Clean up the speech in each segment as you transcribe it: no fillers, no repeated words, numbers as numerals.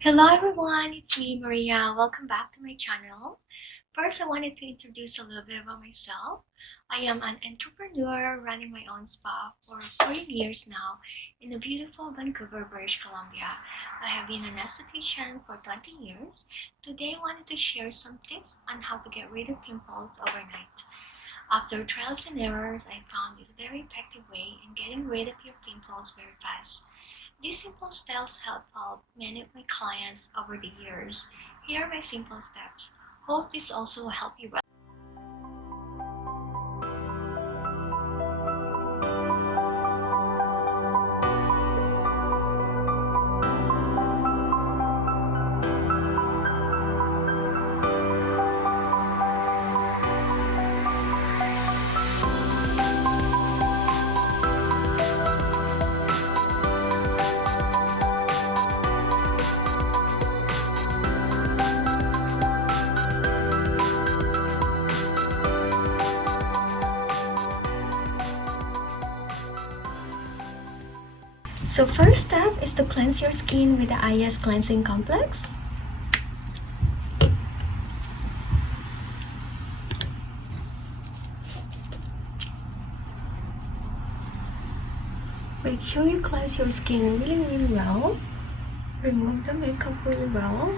Hello everyone, it's me Maria. Welcome back to my channel. First, I wanted to introduce a little bit about myself. I am an entrepreneur running my own spa for 14 years now in the beautiful Vancouver, British Columbia. I have been an esthetician for 20 years. Today, I wanted to share some tips on how to get rid of pimples overnight. After trials and errors, I found this very effective way in getting rid of your pimples very fast. These simple steps have helped many of my clients over the years. Here are my simple steps. Hope this also will help you. So first step is to cleanse your skin with the IS Cleansing Complex. Make sure you cleanse your skin really well. Remove the makeup really well.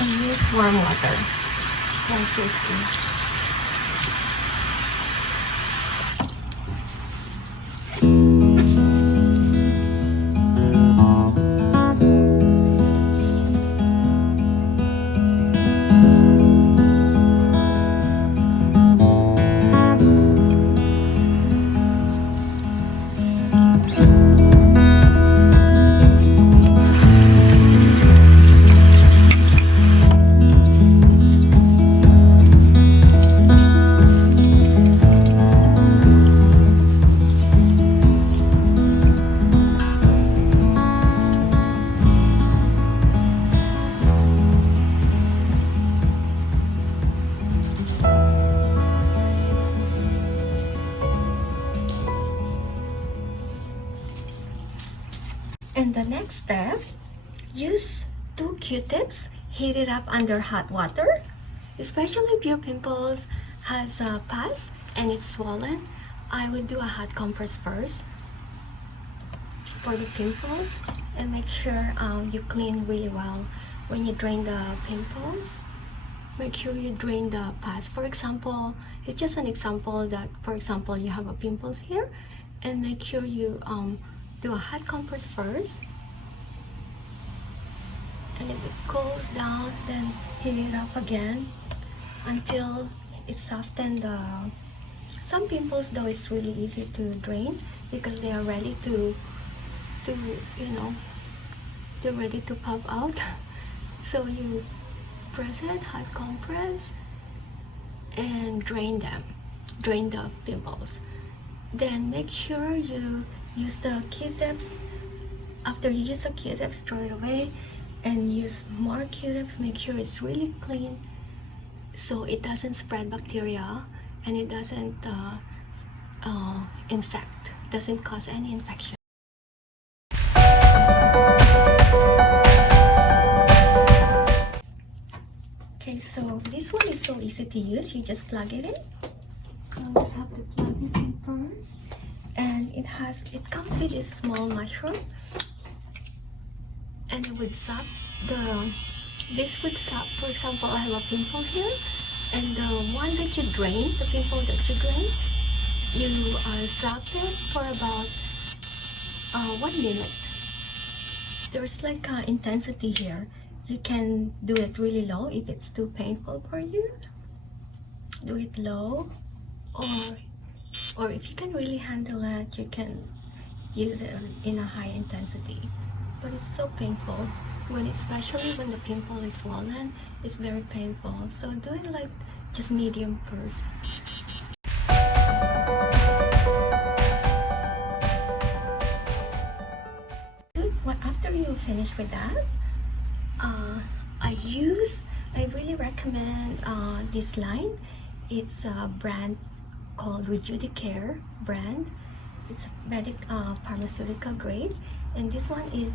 And use warm water. Cleanse your skin. And the next step, use 2 Q-tips, heat it up under hot water, especially if your pimples has a pus and it's swollen. I would do a hot compress first for the pimples and make sure you clean really well. When you drain the pimples, make sure you drain the pus. For example, it's just an example that, for example, you have a pimples here, and make sure you do a hot compress first, and if it cools down, then heat it up again until it softens. Some pimples though is really easy to drain because they are ready to they're ready to pop out. So you press it, hot compress, and drain the pimples. Then make sure you use the Q-tips. After you use the Q-tips, throw it away and use more Q-tips. Make sure it's really clean so it doesn't spread bacteria and it doesn't doesn't cause any infection. Okay, so this one is so easy to use. You just plug it in. You just have to plug it in first. And it comes with this small mushroom, and it would zap this would zap. For example, I have a pimple here, and the one that you drain, the pimple that you drain, you zap it for about 1 minute. There's like intensity here. You can do it really low if it's too painful for you. Do it low, or if you can really handle it, you can use it in a high intensity. But it's so painful especially when the pimple is swollen. It's very painful, so do it like just medium first. After you finish with that, I really recommend this line. It's a brand called Rejudicare brand. It's pharmaceutical grade, and this one is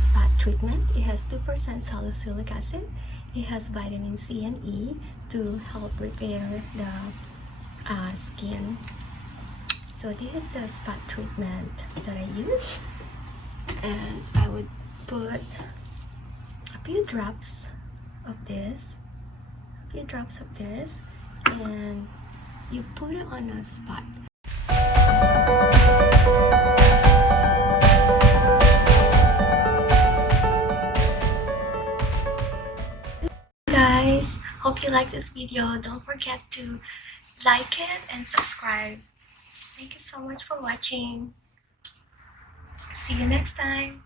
spot treatment. It has 2% salicylic acid. It has vitamin C and E to help repair the skin. So this is the spot treatment that I use, and I would put a few drops of this, and you put it on a spot. Guys, hope you like this video. Don't forget to like it and subscribe. Thank you so much for watching. See you next time.